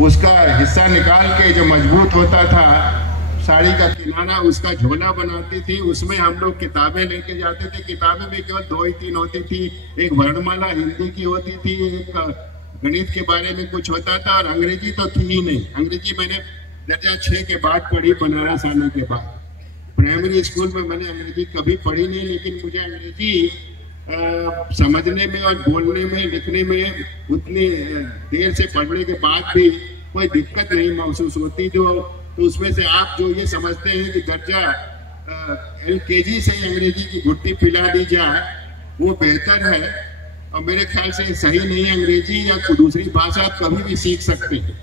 उसका हिस्सा निकाल के जो मजबूत होता था साड़ी का किनारा, उसका झोला बनाती थी। उसमें हम लोग किताबें लेके जाते थे। किताबें भी केवल 2 ही 3 होती थी। एक वर्णमाला हिंदी की होती थी, एक गणित के बारे में कुछ होता था, और अंग्रेजी तो थी ही नहीं। अंग्रेजी मैंने दर्जा 6 के बाद पढ़ी, बनारस आने के बाद। प्राइमरी स्कूल में मैंने अंग्रेजी कभी पढ़ी नहीं, लेकिन मुझे अंग्रेजी समझने में और बोलने में, लिखने में उतनी देर से पढ़ने के बाद भी कोई दिक्कत नहीं महसूस होती। तो उसमें से आप जो ये समझते हैं कि दर्जा LKG से ही अंग्रेजी की घुट्टी पिला दी जाए, वो बेहतर है। और मेरे ख्याल से सही नहीं है। अंग्रेजी या कोई दूसरी भाषा आप कभी भी सीख सकते हैं।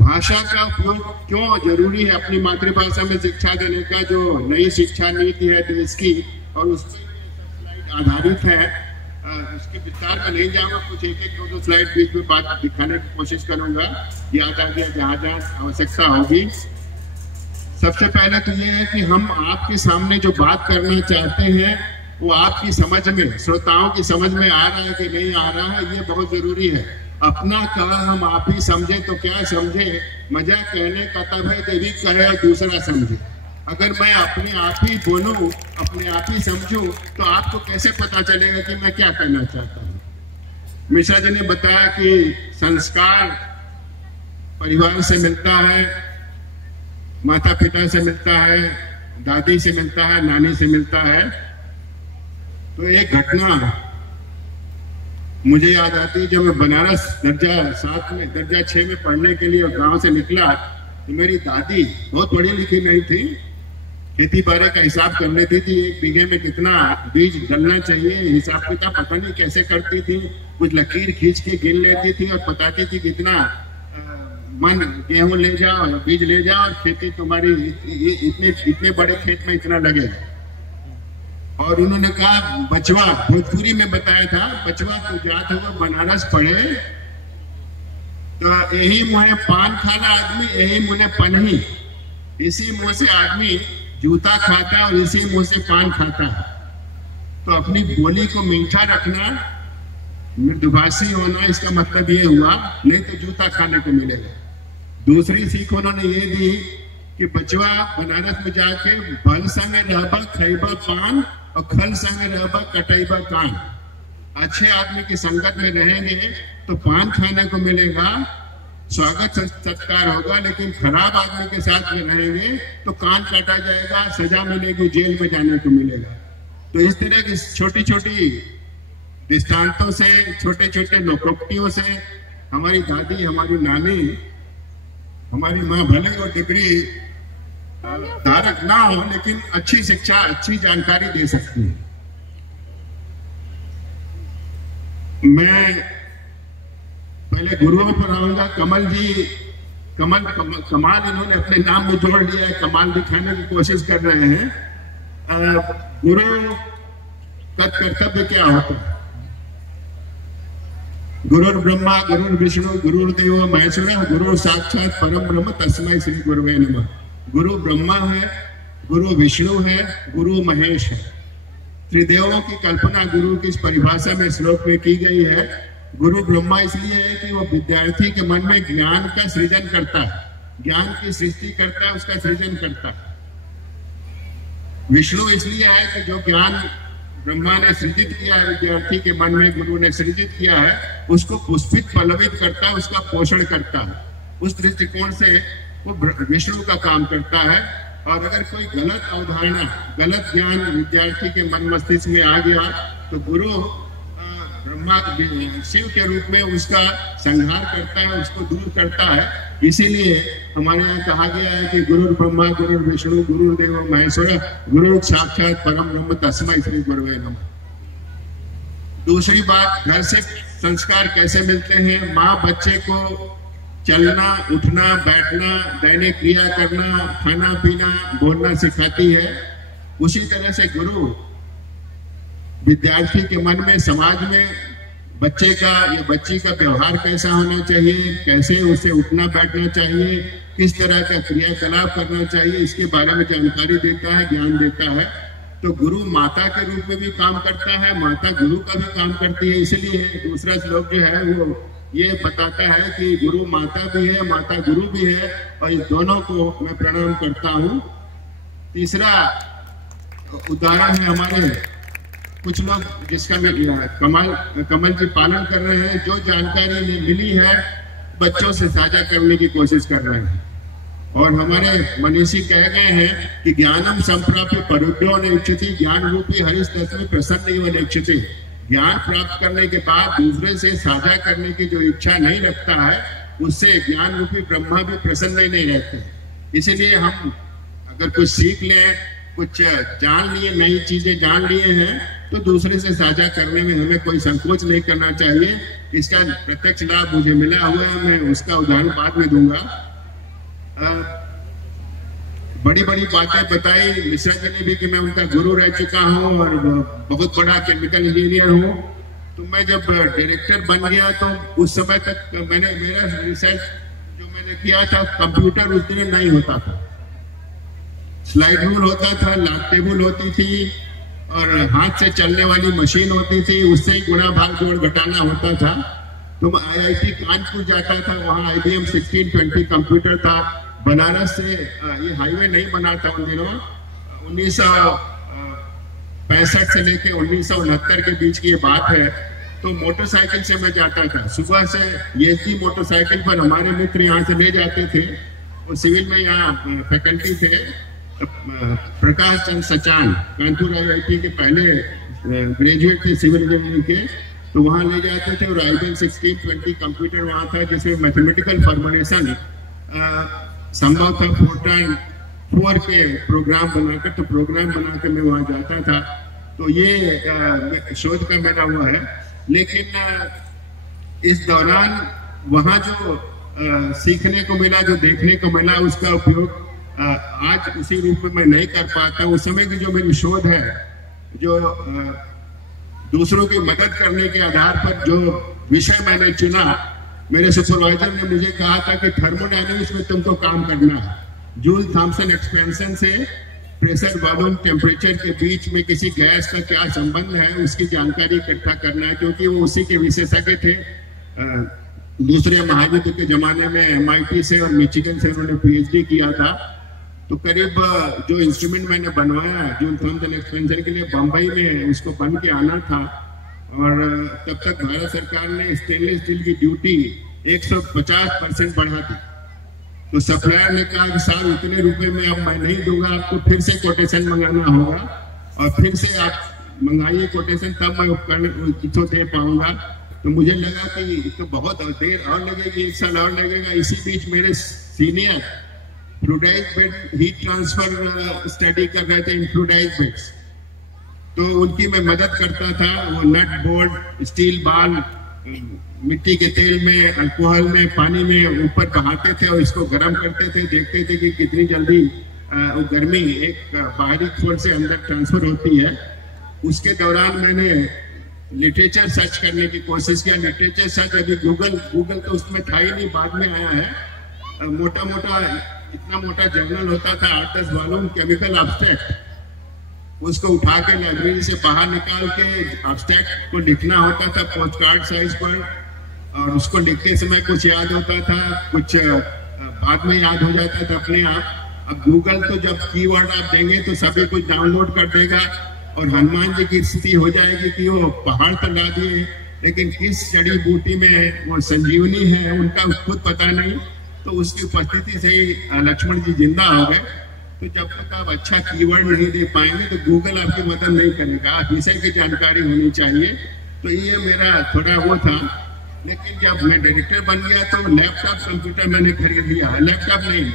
भाषा का उपयोग क्यों जरूरी है अपनी मातृभाषा में शिक्षा देने का, जो नई शिक्षा नीति है देश की, और उस पर स्लाइड आधारित है। इसके विस्तार में नहीं जाऊंगा, कुछ एक 2 स्लाइड बीच में बात दिखाने की कोशिश करूंगा, याद आ गया जहां जहां आवश्यकता होगी। सबसे पहले तो ये है कि हम आपके सामने जो बात करना चाहते हैं वो आपकी समझ में, श्रोताओं की समझ में आ रहा है कि नहीं आ रहा है, ये बहुत जरूरी है। अपना कहा हम आप ही समझे तो क्या समझे, मजाक कहने का तब है कि भी कहे और दूसरा समझे। अगर मैं अपने आप ही बोलूं, अपने आप ही समझूं, तो आपको कैसे पता चलेगा कि मैं क्या कहना चाहता हूं। मिश्रा जी ने बताया कि संस्कार परिवार से मिलता है, माता पिता से मिलता है, दादी से मिलता है, नानी से मिलता है। तो एक घटना मुझे याद आती है, जब मैं बनारस दर्जा 6 में पढ़ने के लिए गांव से निकला, तो मेरी दादी बहुत पढ़ी लिखी नहीं थी, खेती बाड़ी का हिसाब कर लेती थी। 1 बीघे में कितना बीज डलना चाहिए, हिसाब किताब पता नहीं कैसे करती थी। कुछ लकीर खींच के गिन लेती थी और बताती थी कितना मन गेहूं ले जाओ, बीज ले जाओ, और खेती तुम्हारी इतने बड़े खेत में इतना लगेगा। और उन्होंने कहा बचवा, भोजपुरी में बताया था, बचवा तो जात होगा बनारस पढ़े, तो यही मुँह पान खाना आदमी, यही मुँह पनही, इसी मुँह से आदमी जूता खाता है और इसी मुंह से पान खाता है। तो अपनी बोली को मीठा रखना, मृदुभाषी होना, इसका मतलब ये हुआ, नहीं तो जूता खाने को मिलेगा। दूसरी सीख उन्होंने ये दी कि बचवा बनारस में जाके भल संग रहबा खैबा पान और खल संग रहबा कटैबा कान। अच्छे आदमी की संगत में रहेंगे तो पान खाने को मिलेगा, स्वागत सत्कार होगा, लेकिन खराब आदमी के साथ में रहेंगे तो कान काटा जाएगा, सजा मिलेगी, जेल में जाने को मिलेगा। तो इस तरह की छोटी छोटी दृष्टांतों से, छोटे छोटे लोकोक्तियों से हमारी दादी, हमारी नानी, हमारी माँ भले वो डिग्री धारक ना हो, लेकिन अच्छी शिक्षा, अच्छी जानकारी दे सकती है। मैं पहले गुरुओं पर आऊंगा। कमाल इन्होंने अपने नाम में जोड़ लिया है, कमाल दिखाने की कोशिश कर रहे हैं। गुरु का कर्तव्य क्या होता है? गुरुर् ब्रह्मा गुरुर् विष्णु गुरुर्देवो महेश्वरः गुरु साक्षात परम ब्रह्म तस्मै श्री गुरुवे नमः। गुरु ब्रह्मा है, गुरु विष्णु है, गुरु महेश है। त्रिदेवों की कल्पना गुरु की इस परिभाषा में श्लोक में की गई है। गुरु ब्रह्मा इसलिए है कि वो विद्यार्थी के मन में ज्ञान का सृजन करता है, ज्ञान की सृष्टि करता है, उसका सृजन करता है। विष्णु इसलिए है कि जो ज्ञान ब्रह्मा ने सृजित किया है, विद्यार्थी के मन में गुरु ने सृजित किया है, उसको पुष्पित पल्लवित करता है, उसका पोषण करता है। उस दृष्टिकोण से वो विष्णु का काम करता है। और अगर कोई गलत अवधारणा, गलत ज्ञान विद्यार्थी के मन मस्तिष्क में आ गया तो गुरु ब्रह्मा शिव के रूप में उसका संहार करता है, उसको दूर करता है। इसीलिए हमारे यहाँ कहा गया है कि गुरु ब्रह्मा गुरु विष्णु गुरुर्देवो महेश्वरः गुरु साक्षात परम ब्रह्म तस्मै श्री गुरुवे नमः। दूसरी बात, घर से संस्कार कैसे मिलते हैं? माँ बच्चे को चलना, उठना, बैठना, दैनिक क्रिया करना, खाना पीना, बोलना सिखाती है। उसी तरह से गुरु विद्यार्थी के मन में, समाज में बच्चे का या बच्ची का व्यवहार कैसा होना चाहिए, कैसे उसे उठना बैठना चाहिए, किस तरह का क्रियाकलाप करना चाहिए, इसके बारे में जानकारी देता है, ज्ञान देता है। तो गुरु माता के रूप में भी काम करता है, माता गुरु का भी काम करती है। इसलिए दूसरा श्लोक जो है वो ये बताता है कि गुरु माता भी है, माता गुरु भी है, और इस दोनों को मैं प्रणाम करता हूँ। तीसरा उदाहरण है हमारे कुछ लोग जिसका कमल जी पालन कर रहे हैं, जो जानकारी मिली है बच्चों से साझा करने की कोशिश कर रहे हैं। और हमारे मनीषी कह गए हैं कि ज्ञानम संप्राप्य परुभ्यो नेच्छति, ज्ञान रूपी हरिश तस्मै प्रसन्न नेच्छति। ज्ञान प्राप्त करने के बाद दूसरे से साझा करने की जो इच्छा नहीं रखता है, उससे ज्ञान रूपी ब्रह्मा भी प्रसन्न नहीं रहते। इसीलिए हम अगर कुछ सीख लें, कुछ जान लिए, नई चीजें जान लिए हैं, तो दूसरे से साझा करने में हमें कोई संकोच नहीं करना चाहिए। इसका प्रत्यक्ष लाभ मुझे मिला हुआ है, मैं उसका उदाहरण बाद में दूंगा। बड़ी बड़ी बातें बताई मिश्रा जी ने भी कि मैं उनका गुरु रह चुका हूं और बहुत बड़ा केमिकल इंजीनियर हूं। तो मैं जब डायरेक्टर बन गया तो उस समय तक मेरा रिसर्च जो मैंने किया था, कंप्यूटर उस दिन नहीं होता था, स्लाइड रूल होता था, लाग टेबल होती थी और हाथ से चलने वाली मशीन होती थी, उससे ही गुणा भाग जोड़ घटाना होता था। तो मैं IIT कानपुर जाता था, वहाँ IBM 1620 कंप्यूटर था। बनारस से ये हाईवे नहीं बना था उन दिनों, 1965 से लेके 1969 के बीच की ये बात है। तो मोटरसाइकिल से मैं जाता था, सुबह से ये मोटरसाइकिल पर हमारे मित्र यहाँ से ले जाते थे। और सिविल में यहाँ फैकल्टी थे प्रकाश चंद सचान, कानपुर IIT के पहले ग्रेजुएट थे सिविल इंजीनियरिंग के। तो वहाँ ले जाते थे और IBM 1620 कंप्यूटर वहाँ था, जिसमें मैथमेटिकल फॉर्मुलेशन संभव था। फोर्ट्रान 4 के प्रोग्राम बनाकर, तो प्रोग्राम बनाकर मैं वहाँ जाता था। तो ये शोध का मेरा हुआ है। लेकिन इस दौरान वहाँ जो सीखने को मिला, जो देखने को मिला, उसका उपयोग आज उसी रूप में मैं नहीं कर पाता। उस समय की जो मेरी शोध है, जो दूसरों की मदद करने के आधार पर जो विषय मैंने चुना, मेरे सुपरवाइजर ने मुझे कहा था कि थर्मोडायनेमिक्स में तुमको काम करना है। जूल थॉमसन एक्सपेंशन से प्रेशर, वॉल्यूम, टेम्परेचर के बीच में किसी गैस का क्या संबंध है, उसकी जानकारी इकट्ठा करना है, क्योंकि वो उसी के विशेषज्ञ थे। दूसरे महायुद्ध के जमाने में MIT से और मिचिगन से उन्होंने PhD किया था। तो करीब जो इंस्ट्रूमेंट मैंने बनवाया जूल थॉमसन एक्सपेंशन के लिए, बम्बई में उसको बन के आना था। और तब तक भारत सरकार ने स्टेनलेस स्टील की ड्यूटी 150% बढ़ा दी। तो सप्लायर ने कहा कि साहब इतने रुपए में अब मैं नहीं दूंगा, आपको फिर से कोटेशन मंगाना होगा और फिर से आप मंगाइए कोटेशन, तब मैं उपकरण इसको दे पाऊंगा। तो मुझे लगा कि तो बहुत देर और लगेगी, 1 साल और लगेगा। इसी बीच मेरे senior fluidised bed heat transfer study कर रहे थे, फ्लूइडाइज बेड्स, तो उनकी मैं मदद करता था। वो नट बोल्ट, स्टील बाल मिट्टी के तेल में, अल्कोहल में, पानी में ऊपर बहाते थे और इसको गर्म करते थे, देखते थे कि कितनी जल्दी वो गर्मी एक बाहरी खोल से अंदर ट्रांसफर होती है। उसके दौरान मैंने लिटरेचर सर्च करने की कोशिश किया। लिटरेचर सर्च अभी गूगल तो उसमें था ही नहीं, बाद में आया है। मोटा मोटा इतना मोटा जर्नल होता था, 8-10 वॉल्यूम, केमिकल एब्स्ट्रैक्ट, उसको उठा के लाइब्रेरी से बाहर निकाल के एब्स्ट्रैक्ट को लिखना होता था पोस्ट कार्ड साइज पर, और उसको लिखते समय कुछ याद होता था, कुछ बाद में याद हो जाता था अपने आप। अब गूगल तो जब कीवर्ड आप देंगे तो सभी कुछ डाउनलोड कर देगा, और हनुमान जी की स्थिति हो जाएगी कि वो पहाड़ पर ला दिए, लेकिन किस जड़ी बूटी में वो संजीवनी है उनका खुद पता नहीं। तो उसकी उपस्थिति से ही लक्ष्मण जी जिंदा हो गए। तो जब तक आप अच्छा कीवर्ड नहीं दे पाएंगे तो गूगल आपकी मदद नहीं करेगा, आप विषय की जानकारी होनी चाहिए। तो ये मेरा थोड़ा वो था। लेकिन जब मैं डायरेक्टर बन गया तो लैपटॉप कंप्यूटर मैंने खरीद लिया, लैपटॉप नहीं,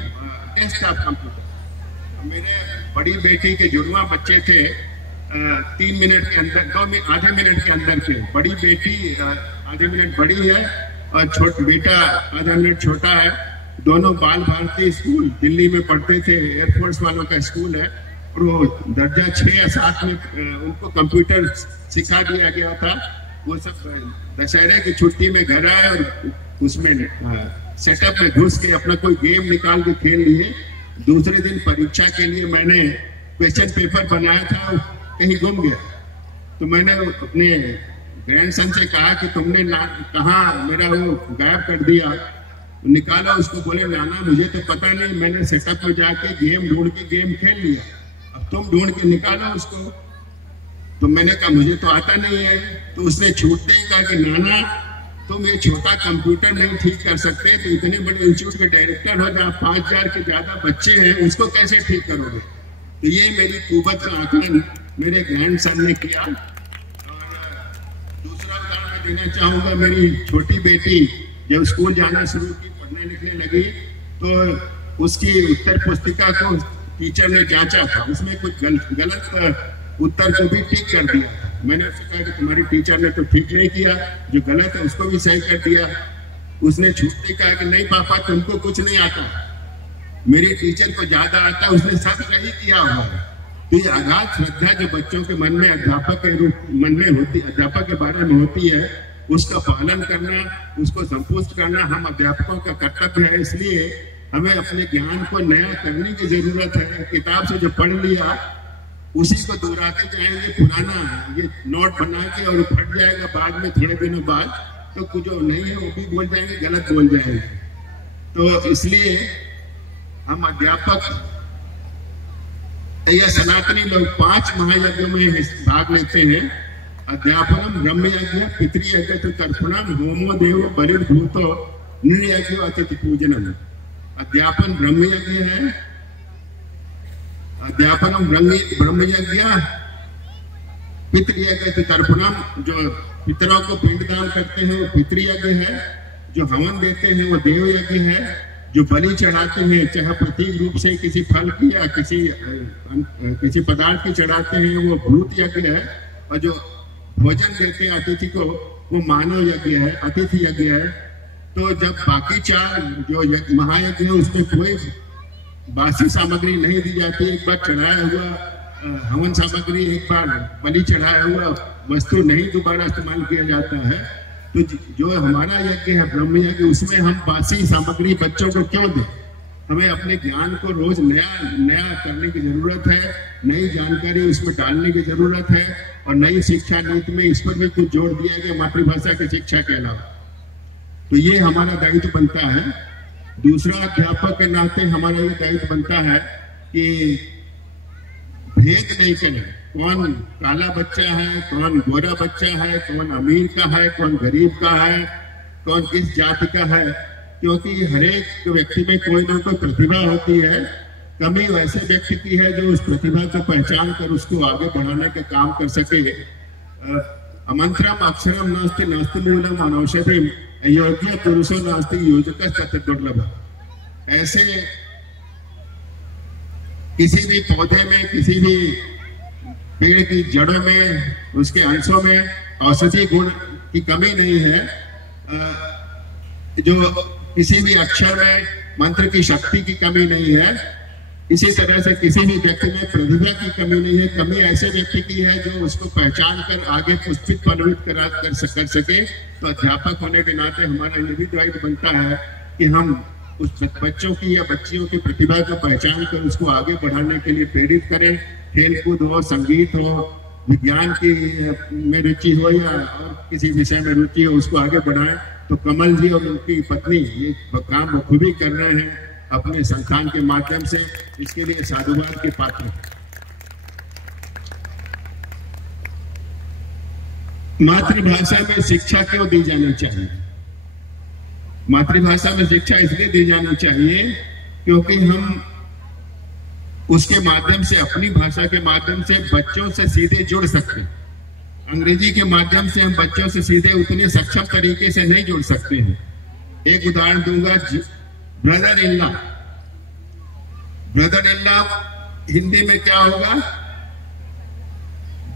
डेस्कटॉप कंप्यूटर। मेरे बड़ी बेटी के जुड़वा बच्चे थे, 3 मिनट के अंदर, आधे मिनट के अंदर थे। बड़ी बेटी आधे मिनट बड़ी है और बेटा आधा मिनट छोटा है। दोनों बाल भारती स्कूल दिल्ली में पढ़ते थे, एयरफोर्स वालों का स्कूल है, और वो दर्जा 6 या 7 में उनको कंप्यूटर सिखा दिया गया था। वो सब दशहरे की छुट्टी में घर आए और उसमें सेटअप में घुस के अपना कोई गेम निकाल के खेल लिए। दूसरे दिन परीक्षा के लिए मैंने क्वेश्चन पेपर बनाया था, कहीं गुम गया। तो मैंने अपने ग्रैंडसन से कहा कि तुमने कहा मेरा वो गायब कर दिया, निकाला उसको। बोले नाना मुझे तो पता नहीं, मैंने सेटअप में जाके गेम ढूंढ के गेम खेल लिया, अब तुम ढूंढ के निकालो उसको। तो मैंने कहा मुझे तो आता नहीं है। तो उसने छूटते ही कहा कि नाना तुम ये छोटा कंप्यूटर नहीं ठीक कर सकते, तो इतने बड़े इंस्टीट्यूट के डायरेक्टर हो जहाँ 5000 के ज्यादा बच्चे हैं, उसको कैसे ठीक करोगे। तो ये मेरी कुवत का आकलन मेरे ग्रैंडसन ने किया। और दूसरा उदाहरण देना चाहूंगा, मेरी छोटी बेटी जब स्कूल जाना शुरू की, पढ़ने लिखने लगी, तो उसकी उत्तर पुस्तिका को टीचर ने जांचा था, उसमें कुछ गलत उत्तर को भी ठीक कर दिया। मैंने उससे कहा कि तुम्हारी टीचर ने तो ठीक नहीं किया, जो गलत है उसको भी सही कर दिया। उसने छूटते कहा कि नहीं पापा तुमको कुछ नहीं आता, मेरी टीचर को ज्यादा आता, उसने सब सही किया हुआ है। तो ये अगाध श्रद्धा जो बच्चों के मन में अध्यापक के रूप मन में होती, अध्यापक के बारे में होती है, उसका पालन करना, उसको संपुष्ट करना हम अध्यापकों का कर्तव्य है। इसलिए हमें अपने ज्ञान को नया करने की जरूरत है। किताब से जो पढ़ लिया उसी को दोहराते जाएंगे, पुराना ये नोट बना के और फट जाएगा बाद में थोड़े दिनों बाद, तो कुछ जो नहीं है वो भी बोल जाएंगे, गलत बोल जाएंगे। तो इसलिए हम अध्यापक या सनातनी लोग 5 महायज्ञों में भाग लेते हैं। अध्यापनम ब्रह्म यज्ञ, पितृयज्ञ तो तर्पणम, होमो देवो बलिर्भूतो, निर्यज्ञ अतिथि पूजनम। अध्यापन ब्रह्म यज्ञ है, अध्यापनम ब्रह्म यज्ञ, पितृयज्ञ तो तर्पणम, जो पितरों को पिंडदान करते हैं वो पितृयज्ञ है, जो हवन देते हैं वो देव यज्ञ है, जो बलि चढ़ाते हैं चाहे प्रतीक रूप से किसी फल की या किसी पदार्थ की चढ़ाते हैं वो भूत यज्ञ है, और जो भोजन देते हैं अतिथि को वो मानव यज्ञ है, अतिथि यज्ञ है। तो जब बाकी 4 जो महायज्ञ है उसमें कोई बासी सामग्री नहीं दी जाती, एक बार चढ़ाया हुआ हवन सामग्री, एक बार बलि चढ़ाया हुआ वस्तु नहीं दोबारा इस्तेमाल किया जाता है। तो जो हमारा यज्ञ है ब्रह्म यज्ञ, उसमें हम बासी सामग्री बच्चों को क्यों दें। हमें अपने ज्ञान को रोज नया करने की जरूरत है, नई जानकारी उसमें डालने की जरूरत है। और नई शिक्षा नीति में इस पर भी कुछ जोर दिया गया मातृभाषा की शिक्षा के अलावा। तो ये हमारा दायित्व बनता है। दूसरा, अध्यापक के नाते हमारा ये दायित्व बनता है कि भेद नहीं करें, कौन काला बच्चा है, कौन गोरा बच्चा है, कौन अमीर का है, कौन गरीब का है, कौन किस जाति का है, क्योंकि हर एक व्यक्ति में कोई ना कोई प्रतिभा होती है। कमी वैसे व्यक्ति की है जो उस प्रतिभा को पहचान कर उसको आगे बढ़ाने का काम कर सके। अमंत्रम अक्षरम नास्ति नास्ति मूलम अनौषधिम अयोग्य पुरुषो नास्ति योजक दुर्लभ। ऐसे किसी भी पौधे में, किसी भी पेड़ की जड़ों में, उसके अंशों में औषधि गुण की कमी नहीं है। जो किसी भी अक्षर में मंत्र की शक्ति की कमी नहीं है, इसी तरह से किसी भी व्यक्ति में प्रतिभा की कमी नहीं है। कमी ऐसे व्यक्ति की है जो उसको पहचान कर आगे पुष्पित पल्लवित कर सके। तो अध्यापक होने के नाते हमारा ये भी दायित्व बनता है कि हम उस बच्चों की या बच्चियों की प्रतिभा को पहचान कर उसको आगे बढ़ाने के लिए प्रेरित करें। खेलकूद हो, संगीत हो, विज्ञान की में रुचि हो या और किसी विषय में रुचि हो, उसको आगे बढ़ाएं। तो कमल जी और उनकी पत्नी ये काम बखूबी कर रहे हैं अपने संस्थान के माध्यम से। इसके लिए साधुवाद के पात्र हैं। मातृभाषा में शिक्षा क्यों दी जानी चाहिए? मातृभाषा में शिक्षा इसलिए दी जानी चाहिए क्योंकि हम उसके माध्यम से, अपनी भाषा के माध्यम से बच्चों से सीधे जुड़ सकते हैं। अंग्रेजी के माध्यम से हम बच्चों से सीधे उतने सक्षम तरीके से नहीं जुड़ सकते हैं। एक उदाहरण दूंगा, brother in law. Brother in law Hindi में क्या होगा?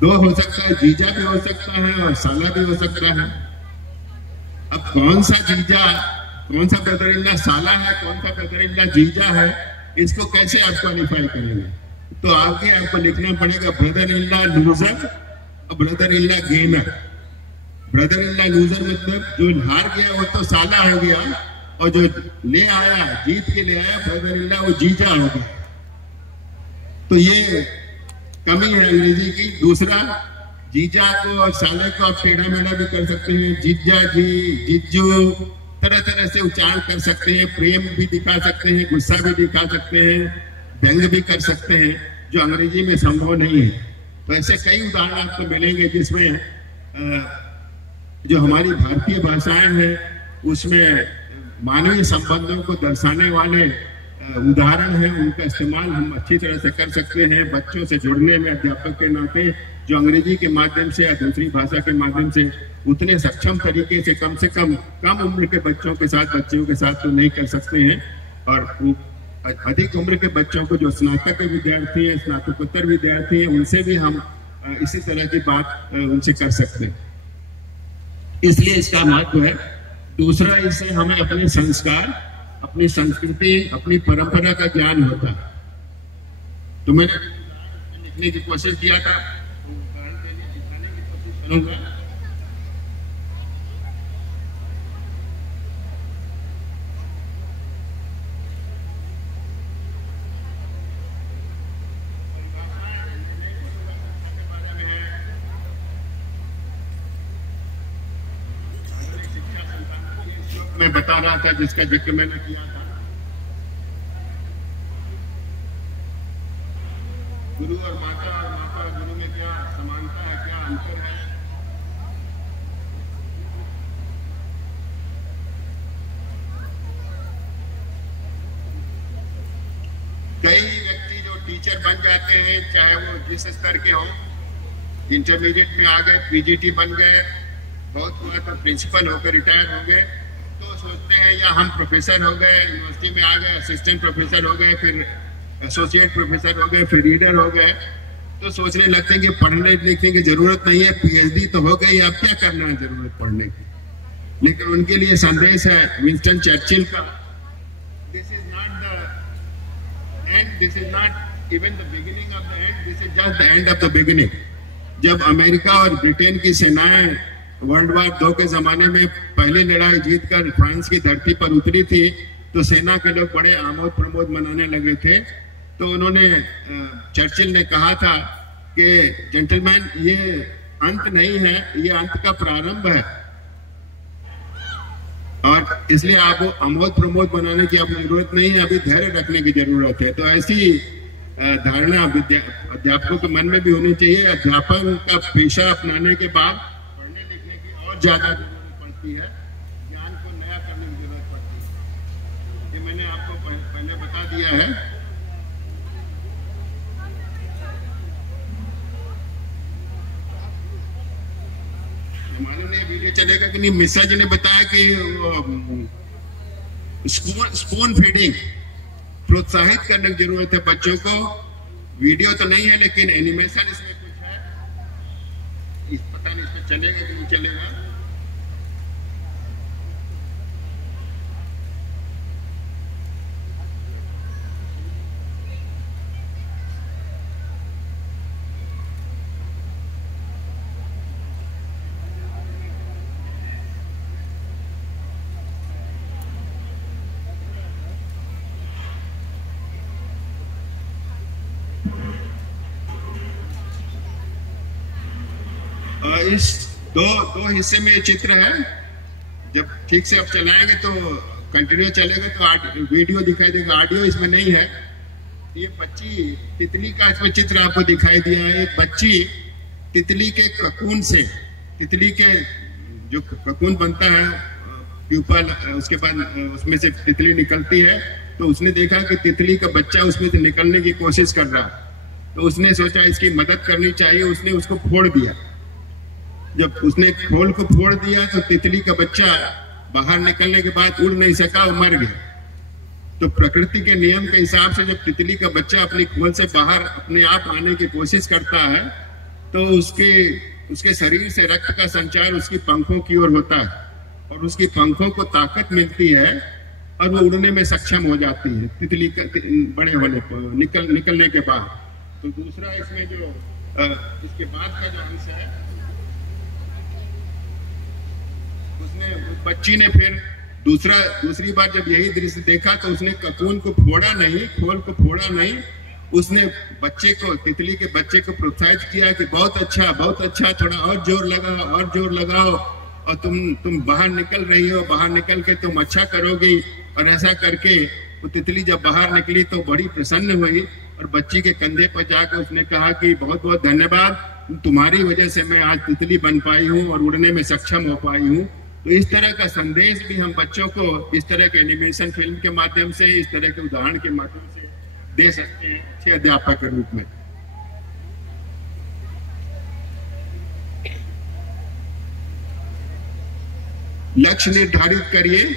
2 हो सकता है, जीजा भी हो सकता है और साला भी हो सकता है। अब कौन सा जीजा, कौन सा ब्रदर इन लॉ साला है, कौन सा ब्रदर इन लॉ जीजा है, इसको कैसे आप क्वालिफाई करेंगे? तो आगे आपको लिखना पड़ेगा ब्रदर इन लॉ लूजर और brother in law gainer. Brother in law loser मतलब जो हार गया वो तो साला हो गया, और जो ले आया, जीत के ले आया ब्रदर इन लॉ, वो जीजा हो गया। तो ये कमी है अंग्रेजी की। दूसरा, जीजा को और साले को आप टेढ़ा मेढ़ा भी कर सकते हैं, जीजा जी, जिज्जू, तरह तरह से उच्चारण कर सकते हैं, प्रेम भी दिखा सकते हैं, गुस्सा भी दिखा सकते हैं, व्यंग भी कर सकते हैं, जो अंग्रेजी में संभव नहीं है। तो ऐसे कई उदाहरण आपको मिलेंगे जिसमें जो हमारी भारतीय भाषाएं हैं उसमें मानवीय संबंधों को दर्शाने वाले उदाहरण हैं, उनका इस्तेमाल हम अच्छी तरह से कर सकते हैं। बच्चों से जुड़ने में अध्यापक के नाते जो अंग्रेजी के माध्यम से या दूसरी भाषा के माध्यम से उतने सक्षम तरीके से कम उम्र के बच्चों के साथ तो नहीं कर सकते हैं, और अधिक उम्र के बच्चों को जो स्नातक के विद्यार्थी हैं, स्नातकोत्तर विद्यार्थी हैं, उनसे भी हम इसी तरह की बात उनसे कर सकते हैं। इसलिए इसका महत्व है। दूसरा, इससे हमें अपने संस्कार, अपनी संस्कृति, अपनी परंपरा का ज्ञान होता है। तो मैंने लिखने की कोशिश किया था, दिखाने की कोशिश करूंगा। मैं बता रहा था जिसका जिक्र मैंने किया था, गुरु और माता और गुरु में क्या समानता है, क्या अंतर है। कई व्यक्ति जो टीचर बन जाते हैं, चाहे वो जिस स्तर के हों, इंटरमीडिएट में आ गए, पीजीटी बन गए, बहुत हुआ तो प्रिंसिपल होकर रिटायर हो गए, तो सोचते हैं या हम प्रोफेसर हो गए, यूनिवर्सिटी में आ गए, असिस्टेंट प्रोफेसर हो गए, फिर एसोसिएट प्रोफेसर हो गए, फिर रीडर हो गए, तो सोचने लगते हैं कि पढ़ने लिखने की जरूरत नहीं है, पीएचडी तो हो गई, अब क्या करना है जरूरत पढ़ने की। लेकिन उनके लिए संदेश है विंस्टन चर्चिल का, this is not the end, this is not even the beginning of the end, this is just the end of the beginning. जब अमेरिका और ब्रिटेन की सेनाएं वर्ल्ड वार 2 के जमाने में पहली लड़ाई जीतकर फ्रांस की धरती पर उतरी थी, तो सेना के लोग बड़े आमोद प्रमोद मनाने लगे थे। तो उन्होंने, चर्चिल ने कहा था कि जेंटलमैन, ये अंत नहीं है, ये अंत का प्रारंभ है, और इसलिए आपको आमोद प्रमोद मनाने की अब जरूरत नहीं है, अभी धैर्य रखने की जरूरत है। तो ऐसी धारणा अध्यापकों के मन में भी होनी चाहिए। अध्यापन का पेशा अपनाने के बाद ज्यादा जरूरत पड़ती है, ज्ञान को नया करने की जरूरत पड़ती है। ये मैंने आपको पहले बता दिया है। मालूम नहीं वीडियो चलेगा कि नहीं। मिश्रा जी ने बताया कि स्पून फीडिंग प्रोत्साहित करने की जरूरत है बच्चों को। वीडियो तो नहीं है लेकिन एनिमेशन इसमें कुछ है, पता नहीं इसमें चलेगा कि नहीं चलेगा। इस दो हिस्से में चित्र है। जब ठीक से आप चलाएंगे तो कंटिन्यू चलेगा तो वीडियो दिखाई देगा, ऑडियो इसमें नहीं है। ये बच्ची तितली का इसमें चित्र आपको दिखाई दिया है। एक बच्ची तितली के ककून से, तितली के जो ककून बनता है प्यूपल, उसके बाद उसमें से तितली निकलती है, तो उसने देखा कि तितली का बच्चा उसमें से निकलने की कोशिश कर रहा, तो उसने सोचा इसकी मदद करनी चाहिए। उसने उसको फोड़ दिया। जब उसने खोल को फोड़ दिया तो तितली का बच्चा बाहर निकलने के बाद उड़ नहीं सका, वो मर गया। तो प्रकृति के नियम के हिसाब से जब तितली का बच्चा अपनी खोल से बाहर अपने आप आने की कोशिश करता है तो उसके शरीर से रक्त का संचार उसकी पंखों की ओर होता है और उसकी पंखों को ताकत मिलती है और वो उड़ने में सक्षम हो जाती है तितली का बड़े होने पर निकलने के बाद। तो दूसरा इसमें जो इसके बाद का जो अंश है, उसने बच्ची ने फिर दूसरी बार जब यही दृश्य देखा तो उसने ककून को फोड़ा नहीं, खोल को फोड़ा नहीं, उसने बच्चे को, तितली के बच्चे को प्रोत्साहित किया कि बहुत अच्छा, थोड़ा और जोर लगाओ और तुम बाहर निकल रही हो, बाहर निकल के तुम अच्छा करोगी। और ऐसा करके वो तितली जब बाहर निकली तो बड़ी प्रसन्न हुई और बच्ची के कंधे पर जाकर उसने कहा कि बहुत बहुत धन्यवाद, तुम्हारी वजह से मैं आज तितली बन पाई हूँ और उड़ने में सक्षम हो पाई हूँ। तो इस तरह का संदेश भी हम बच्चों को इस तरह के एनिमेशन फिल्म के माध्यम से, इस तरह के उदाहरण के माध्यम से दे सकते हैं अच्छे अध्यापक के रूप में। लक्ष्य निर्धारित करिए,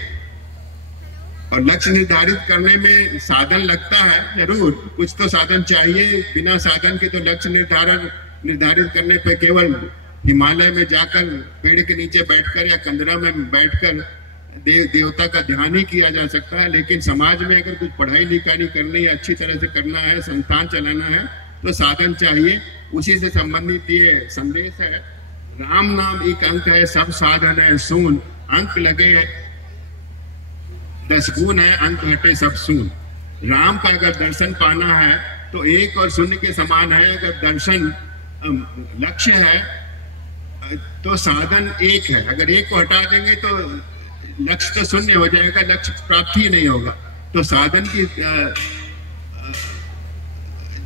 और लक्ष्य निर्धारित करने में साधन लगता है, जरूर कुछ तो साधन चाहिए। बिना साधन के तो लक्ष्य निर्धारित करने पे केवल हिमालय में जाकर पेड़ के नीचे बैठकर या कंदरा में बैठकर देवता का ध्यान ही किया जा सकता है। लेकिन समाज में अगर कुछ पढ़ाई लिखाई करनी है, अच्छी तरह से करना है, संस्थान चलाना है, तो साधन चाहिए। उसी से संबंधित ये संदेश है, राम नाम एक अंक है, सब साधन है सून, अंक लगे 10 गुण है, अंक हटे सब सून। राम का अगर दर्शन पाना है तो 1 और 0 के समान है। अगर दर्शन लक्ष्य है तो साधन 1 है। अगर 1 को हटा देंगे तो लक्ष्य तो 0 हो जाएगा, लक्ष्य प्राप्त ही नहीं होगा। तो साधन की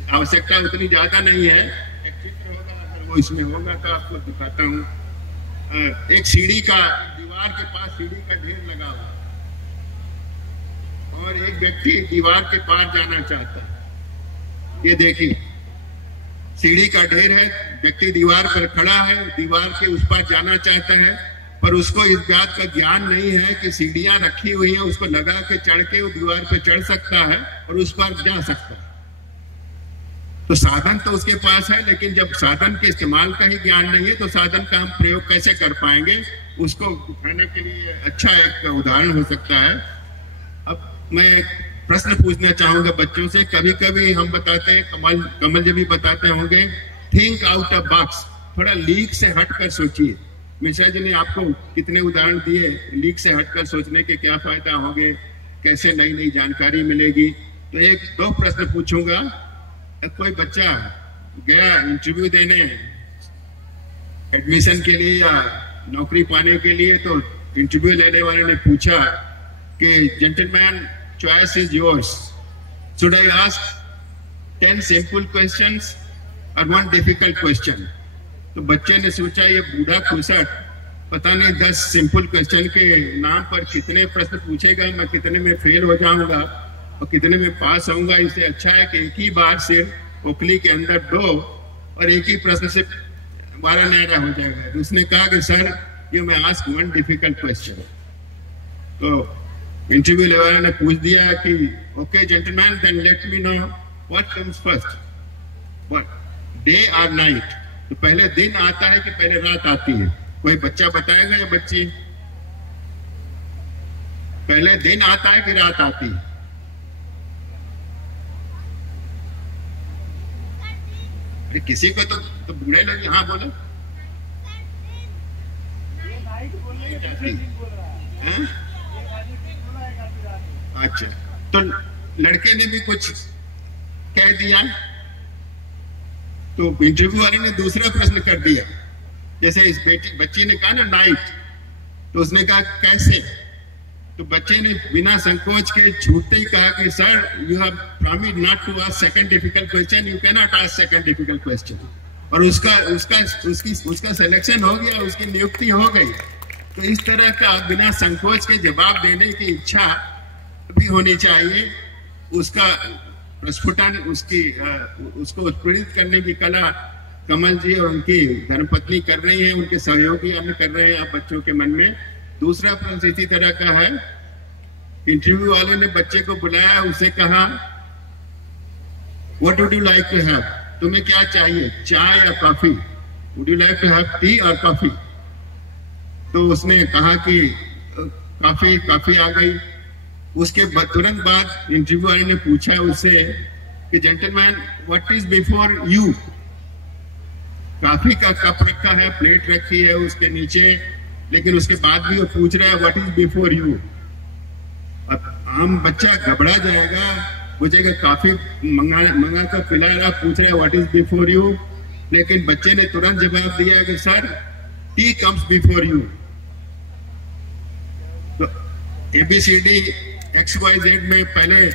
आवश्यकता उतनी ज्यादा नहीं है। एक चित्र होगा, अगर वो इसमें होगा तो आपको दिखाता हूँ। एक सीढ़ी का, दीवार के पास सीढ़ी का ढेर लगा हुआ और एक व्यक्ति दीवार के पार जाना चाहता है। ये देखिए, सीढ़ी का ढेर है, व्यक्ति दीवार पर खड़ा है, दीवार के उस पार जाना चाहता है, पर उसको इस बात का ज्ञान नहीं है कि सीढ़ियां रखी हुई हैं, उसको लगा के चढ़ के वो दीवार पर चढ़ सकता है और उस पर जा सकता है। तो साधन तो उसके पास है, लेकिन जब साधन के इस्तेमाल का ही ज्ञान नहीं है तो साधन का हम प्रयोग कैसे कर पाएंगे? उसको दिखाने के लिए अच्छा एक उदाहरण हो सकता है। अब मैं प्रश्न पूछना चाहूंगा बच्चों से। कभी कभी हम बताते हैं, कमल जी भी बताते होंगे, थिंक आउट ऑफ बॉक्स, थोड़ा लीक से हटकर सोचिए। मिश्रा जी ने आपको कितने उदाहरण दिए, लीक से हटकर सोचने के क्या फायदा होंगे, कैसे नई नई जानकारी मिलेगी। तो 1-2 प्रश्न पूछूंगा। कोई बच्चा गया इंटरव्यू देने एडमिशन के लिए या नौकरी पाने के लिए, तो इंटरव्यू लेने वाले ने पूछा कि gentleman, choice is yours. Should I ask 10 simple questions or 1 difficult question? तो बच्चे ने सोचा, ये बूढ़ा खुसट पता नहीं 10 सिंपल क्वेश्चन के नाम पर कितने प्रश्न पूछेगा, मैं कितने में फेल हो जाऊंगा और कितने में पास होऊंगा। इससे अच्छा है कि एक ही बार सिर्फ ओखली के अंदर 2 और एक ही प्रश्न से हमारा न्यारा हो जाएगा। तो उसने कहा कि sir, you may ask 1 difficult question. तो इंटरव्यू लेवल ने पूछ दिया कि okay gentleman, then let me know what comes first, day और नाइट? तो पहले दिन आता है कि पहले रात आती है? कोई बच्चा बताएगा या बच्ची? पहले दिन आता है कि रात आती है? किसी को तो बुरे लगे। हाँ बोलो। अच्छा, तो लड़के ने भी कुछ कह दिया, तो इंटरव्यू वाले ने दूसरा प्रश्न कर दिया। जैसे इस बच्ची ने कहा ना नाइट, तो उसने कहा कैसे? तो बच्चे ने बिना संकोच के झूठते ही कहा कि sir, you have promised not to ask second difficult question, you can not ask second difficult question. और उसका सिलेक्शन हो गया, उसकी नियुक्ति हो गई। तो इस तरह का बिना संकोच के जवाब देने की इच्छा भी होनी चाहिए। उसका प्रस्फुटन, उसको प्रेरित करने की कला कमल जी और उनकी धर्मपत्नी कर रही हैं, उनके सहयोगी अन्य कर रहे हैं आप बच्चों के मन में। दूसरा प्रश्न इसी तरह का है। इंटरव्यू वाले ने बच्चे को बुलाया, उसे कहा what would you like to have? तुम्हें क्या चाहिए, चाय या coffee? Would you like to have tea और कॉफी? तो उसने कहा कि कॉफी आ गई। उसके तुरंत बाद इंटरव्यू वाले ने पूछा उससे कि gentleman, what is before you? Coffee का कप रखा है, प्लेट रखी है उसके नीचे, लेकिन उसके बाद भी वो पूछ रहा है व्हाट इज बिफोर यू। अब आम बच्चा घबरा जाएगा पूछेगा काफी मंगा कर पिला रहा, पूछ रहा व्हाट इज बिफोर यू, लेकिन बच्चे ने तुरंत जवाब दिया कि sir T comes before you. तो ABCD XYZ में पहले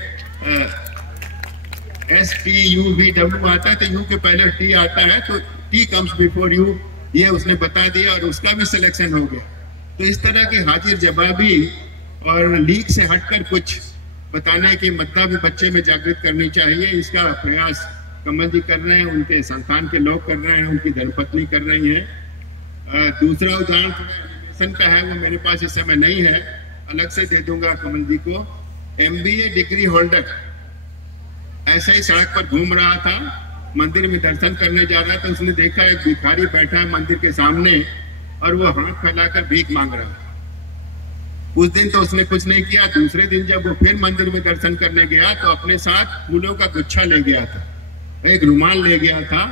STUVW आता है, तो यू के पहले टी आता है, तो टी कम्स बिफोर यू, ये उसने बता दिया और उसका भी सिलेक्शन हो गया। तो इस तरह की हाजिर जवाबी और लीक से हटकर कुछ बताने की मद्दा भी बच्चे में जागृत करनी चाहिए। इसका प्रयास कमल जी कर रहे हैं, उनके संस्थान के लोग कर रहे हैं, उनकी धर्मपत्नी कर रही हैं। दूसरा उदाहरण एनिमेशन का है, वो मेरे पास इस समय नहीं है, अलग से दे दूंगा कमल जी को। MBA डिग्री होल्डर ऐसे ही सड़क पर घूम रहा था, मंदिर में दर्शन करने जा रहा था, तो उसने देखा एक भिखारी बैठा है मंदिर के सामने और वो हाथ फैलाकर भीख मांग रहा है। उस दिन तो उसने कुछ नहीं किया। दूसरे दिन जब वो फिर मंदिर में दर्शन करने गया तो अपने साथ फूलों का गुच्छा ले गया था, एक रुमाल ले गया था।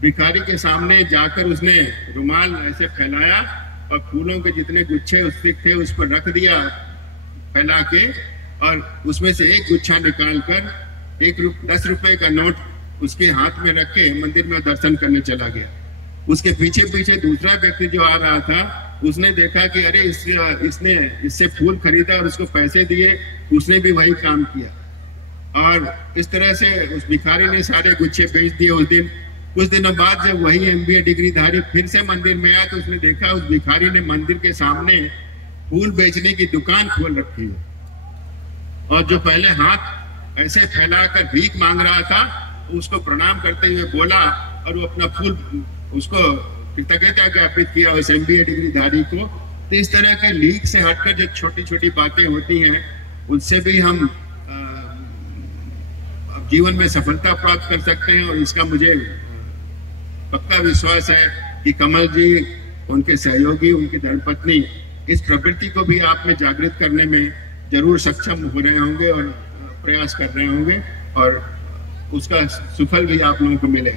भिखारी के सामने जाकर उसने रुमाल ऐसे फैलाया और फूलों के जितने गुच्छे उसके थे उस पर रख दिया फैला के, और उसमें से एक गुच्छा निकाल कर 10 रुपए का नोट उसके हाथ में रख के मंदिर में दर्शन करने चला गया। उसके पीछे पीछे दूसरा व्यक्ति जो आ रहा था, उसने देखा कि अरे इसने इससे फूल खरीदा और उसको पैसे दिए, उसने भी वही काम किया और इस तरह से उस भिखारी ने सारे गुच्छे बेच दिए उस दिन। कुछ दिनों बाद जब वही MBA डिग्रीधारी फिर से मंदिर में आया तो उसने देखा उस भिखारी ने मंदिर के सामने फूल बेचने की दुकान खोल रखी है और जो पहले हाथ ऐसे फैलाकर भीख मांग रहा था उसको प्रणाम करते हुए बोला और वो अपना फूल उसको कृतज्ञता ज्ञापित किया उस MBA डिग्रीधारी को। तो इस तरह के लीक से हटकर जो छोटी छोटी बातें होती हैं उनसे भी हम जीवन में सफलता प्राप्त कर सकते हैं और इसका मुझे पक्का विश्वास है कि कमल जी, उनके सहयोगी, उनकी धर्मपत्नी इस प्रवृत्ति को भी आप में जागृत करने में जरूर सक्षम हो रहे होंगे और प्रयास कर रहे होंगे और उसका सुफल भी आप लोगों को मिले।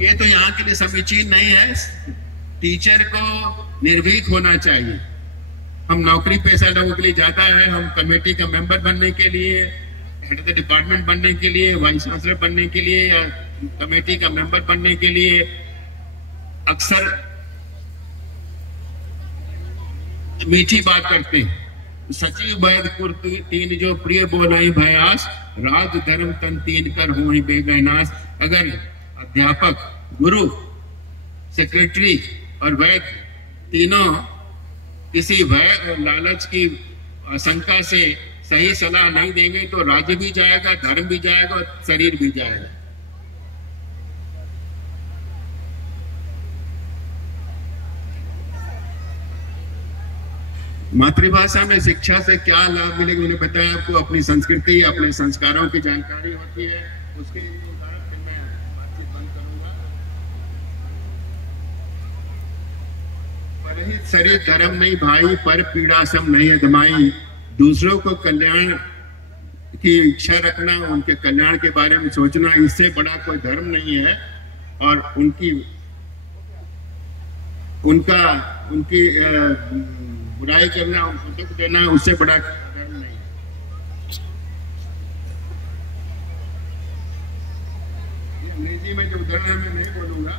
ये तो यहाँ के लिए समीचीन नहीं है। टीचर को निर्भीक होना चाहिए। हम नौकरी पेशा लोगों के लिए जाता है, हम कमेटी का मेंबर बनने के लिए, हेड ऑफ द डिपार्टमेंट बनने के लिए, वाइस चांसलर बनने के लिए या कमेटी का मेंबर बनने के लिए अक्सर मीठी बात करते हैं। सचिव वैद तीन जो प्रिय बोलाई भयास, राज धर्म तन तीन कर हो ही बेगैनास। अगर अध्यापक, गुरु, सेक्रेटरी और वैद तीनों किसी भय और लालच की आशंका से सही सलाह नहीं देंगे तो राज्य भी जाएगा, धर्म भी जाएगा और शरीर भी जाएगा। मातृभाषा में शिक्षा से क्या लाभ मिलेगा, मैंने बताया आपको। अपनी संस्कृति, अपने संस्कारों की जानकारी होती है। उसके लिए उदाहरण फिर मैं बातचीत बंद करूंगा। परहित शरीर धर्म नहीं भाई, पर पीड़ा सम नहीं अधमाई। दूसरों को कल्याण की इच्छा रखना, उनके कल्याण के बारे में सोचना, इससे बड़ा कोई धर्म नहीं है। और उनकी बुराई करना, उनको दुख देना, उससे बड़ा धर्म नहीं है। अंग्रेजी में जो उदाहरण है मैं नहीं बोलूंगा।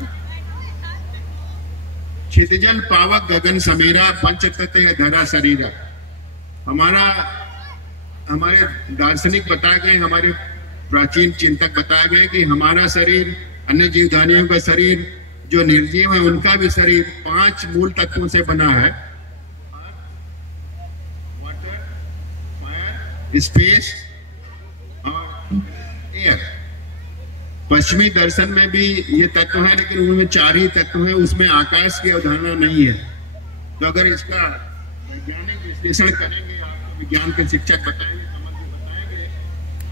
क्षितिजल पावक गगन समीरा, पंच तत्व धरा शरीरा। हमारे दार्शनिक बताए गए, हमारे प्राचीन चिंतक बताए गए कि हमारा शरीर, अन्य जीवधारियों का शरीर, जो निर्जीव है उनका भी शरीर 5 मूल तत्वों से बना है। स्पेस और एयर। पश्चिमी दर्शन में भी ये तत्व है, लेकिन उनमें 4 ही तत्व है, उसमें आकाश की अवधारणा नहीं है। तो अगर इसका वैज्ञानिक विश्लेषण करेंगे, आपको विज्ञान के शिक्षक बताएंगे, कमल जी बताएंगे,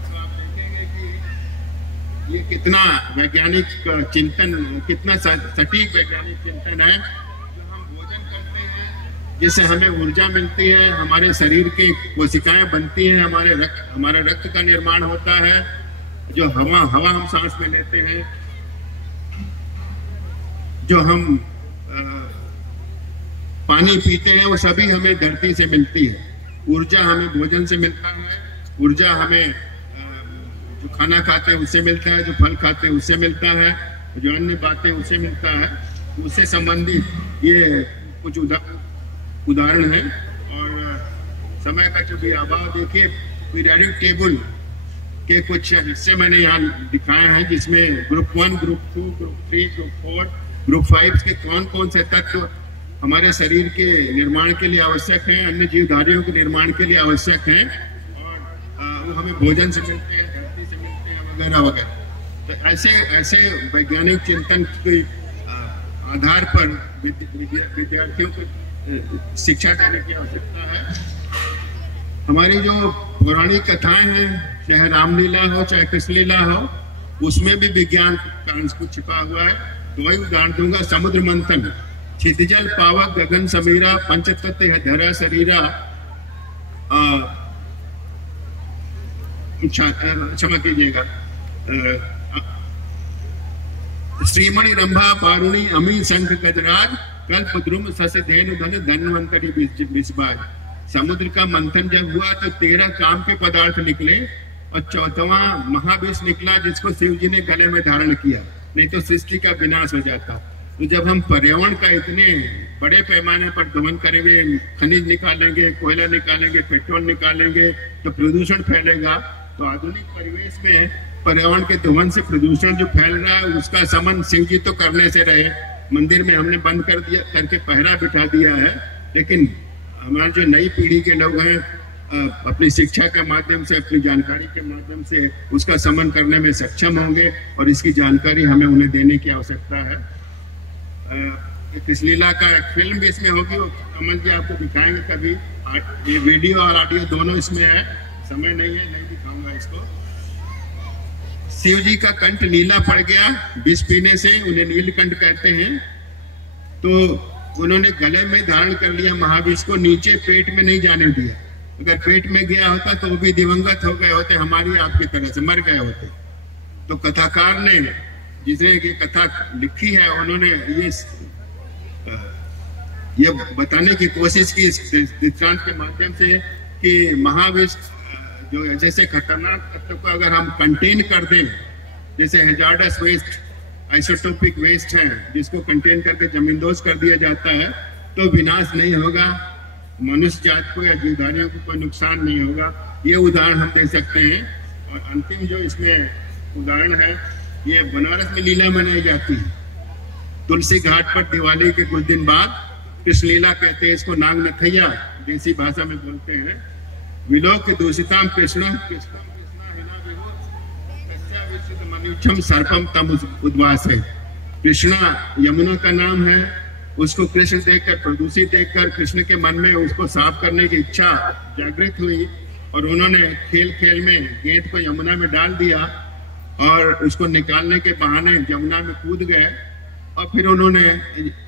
तो आप देखेंगे कि ये कितना वैज्ञानिक चिंतन, कितना सटीक वैज्ञानिक चिंतन है। जिससे हमें ऊर्जा मिलती है, हमारे शरीर की कोशिकाएं बनती हैं, हमारा रक्त का निर्माण होता है, जो हवा हम सांस में लेते हैं, जो हम पानी पीते हैं वो सभी हमें धरती से मिलती है। ऊर्जा हमें भोजन से मिलता है, ऊर्जा हमें जो खाना खाते हैं उससे मिलता है, जो फल खाते हैं उससे मिलता है, जो अन्य बातें उससे मिलता है। उससे संबंधित ये कुछ उदाहरण है। और समय का जो भी अभाव देखिए, पीरियडिक टेबल के कुछ हिस्से मैंने यहाँ दिखाए हैं, जिसमें group 1, group 2, group 3, group 4, group 5 के कौन कौन से तत्व हमारे शरीर के निर्माण के लिए आवश्यक हैं, अन्य जीवधारियों के निर्माण के लिए आवश्यक हैं, और वो हमें भोजन से मिलते हैं, धरती से मिलते हैं, वगैरह वगैरह। तो ऐसे वैज्ञानिक चिंतन के आधार पर विद्यार्थियों को शिक्षा देने की आवश्यकता है। हमारी जो पौराणिक कथाएं हैं, चाहे रामलीला हो चाहे कृष्णलीला हो, उसमें भी विज्ञान का अंश कुछ छिपा हुआ है। तो वही उदाहरण दूंगा। समुद्र मंथन, क्षितिजल पावक गगन समीरा, पंचतत्व धरा शरीरा, क्षमा कीजिएगा, श्रीमणि रंभा पारुणी अमी शंख गजराज, कल्प द्रुम सस्य धेनु धन धन्वंतरी विस्बाज। समुद्र का मंथन जब हुआ तो 13 काम के पदार्थ निकले और 14वां महाविष निकला, जिसको शिव जी ने गले में धारण किया, नहीं तो सृष्टि का विनाश हो जाता। तो जब हम पर्यावरण का इतने बड़े पैमाने पर दोहन करेंगे, खनिज निकालेंगे, कोयला निकालेंगे, पेट्रोल निकालेंगे, तो प्रदूषण फैलेगा। तो आधुनिक परिवेश में पर्यावरण के दोहन से प्रदूषण जो फैल रहा है, उसका समन शिव जी तो करने से रहे। मंदिर में हमने बंद कर दिया, करके पहरा बिठा दिया है, लेकिन हमारी जो नई पीढ़ी के लोग हैं, अपनी शिक्षा के माध्यम से, अपनी जानकारी के माध्यम से उसका समन करने में सक्षम होंगे, और इसकी जानकारी हमें उन्हें देने की आवश्यकता है। कृष्णलीला का एक फिल्म भी इसमें होगी, वो कमल जी आपको दिखाएंगे कभी। ये वीडियो और ऑडियो दोनों इसमें है, समय नहीं है, नहीं दिखाऊंगा इसको। शिव जी का कंठ नीला पड़ गया विष पीने से, उन्हें नीलकंठ कहते हैं। तो उन्होंने गले में धारण कर लिया महाविष को, नीचे पेट में नहीं जाने दिया। अगर पेट में गया होता तो वो भी दिवंगत हो गए होते, हमारी आपकी तरह से मर गए होते। तो कथाकार ने, जिसने ये कथा लिखी है, उन्होंने ये बताने की कोशिश की इस दृष्टांत के माध्यम से कि महाविष जो जैसे खतरनाक तत्व को अगर हम कंटेन कर दें, जैसे हैजार्डस वेस्ट, आइसोटोपिक वेस्ट है, जिसको कंटेन करके जमींदोज कर दिया जाता है, तो विनाश नहीं होगा, मनुष्य जात को या जीवधारियों को कोई नुकसान नहीं होगा। ये उदाहरण हम दे सकते हैं। और अंतिम जो इसमें उदाहरण है, ये बनारस में लीला मनाई जाती है। तुलसी घाट पर दिवाली के कुछ दिन बाद कृष्णलीला कहते हैं इसको, नाग नथैया देसी भाषा में बोलते हैं। विलोक दूषिताम कृष्ण मनुष्यम सर्पम तम उद्वास है। कृष्णा यमुना का नाम है, उसको कृष्ण देखकर, प्रदूषित देखकर कृष्ण के मन में उसको साफ करने की इच्छा जागृत हुई, और उन्होंने खेल खेल में गेंद को यमुना में डाल दिया और उसको निकालने के बहाने यमुना में कूद गए। और फिर उन्होंने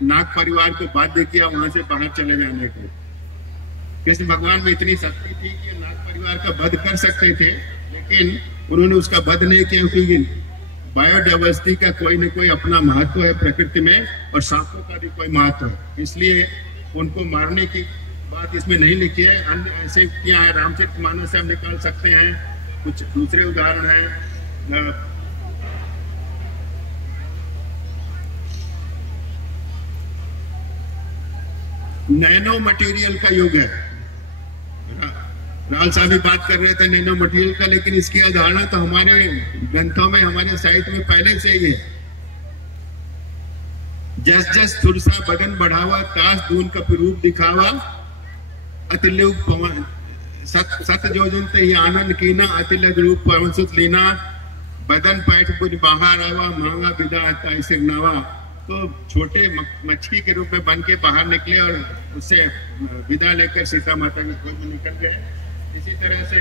नाग परिवार को बाध्य किया वहां से बाहर चले जाने को। कृष्ण भगवान में इतनी शक्ति थी कि नाग परिवार का वध कर सकते थे, लेकिन उन्होंने उसका वध नहीं किया, क्योंकि बायोडाइवर्सिटी का कोई न कोई अपना महत्व है प्रकृति में, और सांपों का भी कोई महत्व है, इसलिए उनको मारने की बात इसमें नहीं लिखी है। अन्य ऐसे क्या है, रामचरितमानस से हम निकाल सकते हैं, कुछ दूसरे उदाहरण है। नैनो मटेरियल का युग है। राल साहब भी बात कर रहे थे नैनो मटेरियल का, लेकिन इसकी अवधारणा तो हमारे ग्रंथों में, हमारे साहित्य में पहले से ही है। जस जस थुरसा बदन बढ़ावा, तास दून का रूप दिखावा, अतिलुग पवन सत जोजन ते आनंद कीना, अतिलग रूप पवन सुत लीना, बदन पैठ बुझ बाहर आवा, मांगा विदा ऐसे नावा। तो छोटे मछली के रूप में बन के बाहर निकले और उससे विदा लेकर सीता माता की गोद में निकल गए। इसी तरह से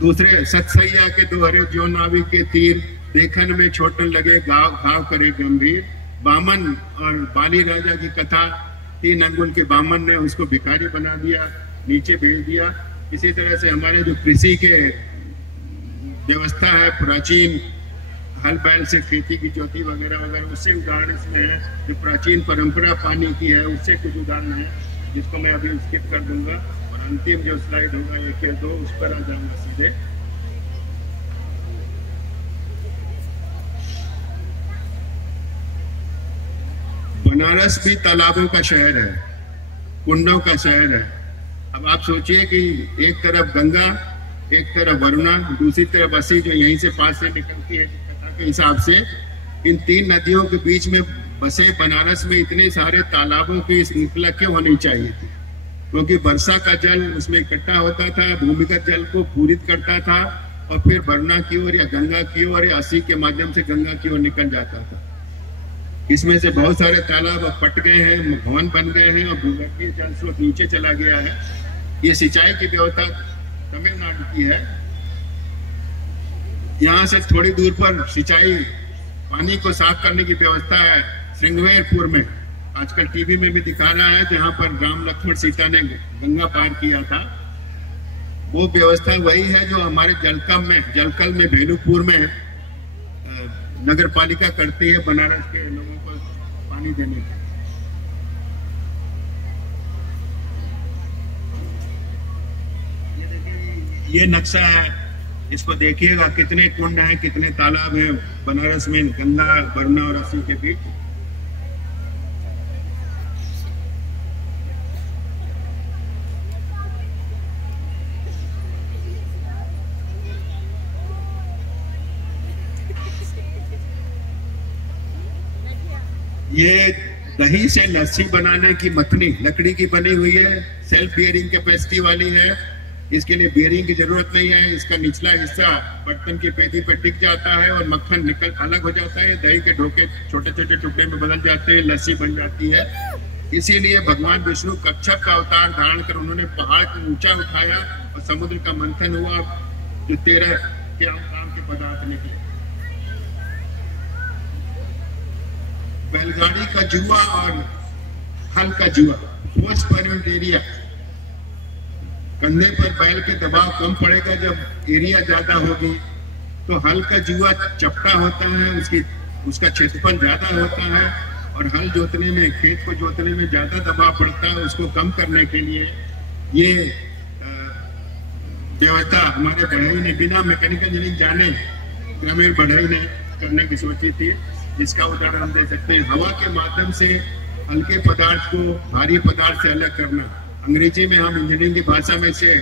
दूसरे सतसैया के दोहरे, जो नाविक के तीर, देखन में छोटन लगे, गाव घाव करे गंभीर। बामन और बाली राजा की कथा, 3 अंगुल के बामन ने उसको भिखारी बना दिया, नीचे भेज दिया। इसी तरह से हमारे जो कृषि के व्यवस्था है प्राचीन, हल बैल से खेती की जोती वगैरह वगैरह, उससे उदाहरण इसमें है। जो प्राचीन परंपरा पानी की है उससे कुछ उदाहरण है, जिसको मैं अभी स्किप कर दूंगा। और अंतिम जो स्लाइड होगा 1 या 2 उस पर आ जाऊंगा सीधे। बनारस भी तालाबों का शहर है, कुंडों का शहर है। अब आप सोचिए कि एक तरफ गंगा, एक तरफ वरुणा, दूसरी तरफ अस्सी जो यहीं से पास से निकलती है कथा के हिसाब से। इन 3 नदियों के बीच में बसे बनारस में इतने सारे तालाबों की श्रृंखला क्यों होनी चाहिए थी? क्योंकि वर्षा का जल उसमें इकट्ठा होता था, भूमिगत जल को पूरित करता था और फिर वरुणा की ओर या गंगा की ओर या अस्सी के माध्यम से गंगा की ओर निकल जाता था। इसमें से बहुत सारे तालाब अब पट गए हैं, भवन बन गए हैं और भूगर्भीय जल स्रोत नीचे चला गया है। ये सिंचाई की व्यवस्था तमिलनाडु की है। यहाँ से थोड़ी दूर पर सिंचाई पानी को साफ करने की व्यवस्था है श्रृंगवेरपुर में, आजकल टीवी में भी दिखा रहा है, जहाँ पर राम लक्ष्मण सीता ने गंगा पार किया था। वो व्यवस्था वही है जो हमारे जलकल में भेलूपुर में नगर पालिका करती है बनारस के लोगों को पानी देने के। ये नक्शा है, इसको देखिएगा कितने कुंड हैं, कितने तालाब हैं बनारस में गंगा, वरुणा और अस्सी के बीच। ये दही से लस्सी बनाने की मथनी लकड़ी की बनी हुई है, सेल्फ बियरिंग कैपेसिटी वाली है। इसके लिए बियरिंग की जरूरत नहीं है। इसका निचला हिस्सा बर्तन की पेटी पर टिक जाता है और मक्खन निकल अलग हो जाता है, दही के ढोके छोटे छोटे टुकड़े में बदल जाते हैं, लस्सी बन जाती है। इसीलिए भगवान विष्णु कच्छप का अवतार धारण कर उन्होंने पहाड़ को ऊंचा उठाया और समुद्र का मंथन हुआ, जो 13 काम के पदार्थ निकले। बैलगाड़ी का जुआ और हल का जुआ, फोर्स परमिट एरिया, कंधे पर बैल के दबाव कम पड़ेगा जब एरिया ज्यादा होगी, तो हल का जुआ चपटा होता है, उसका क्षेत्रफल ज्यादा होता है और हल जोतने में, खेत को जोतने में ज्यादा दबाव पड़ता है। उसको कम करने के लिए ये व्यवस्था हमारे बढ़ई ने बिना मैकेनिकल इंजीनियरिंग जाने ग्रामीण बढ़ई ने करने की सोची थी, जिसका उदाहरण हम दे सकते हैं। हवा के माध्यम से हल्के पदार्थ को भारी पदार्थ से अलग करना, अंग्रेजी में हम इंजीनियरिंग की भाषा में से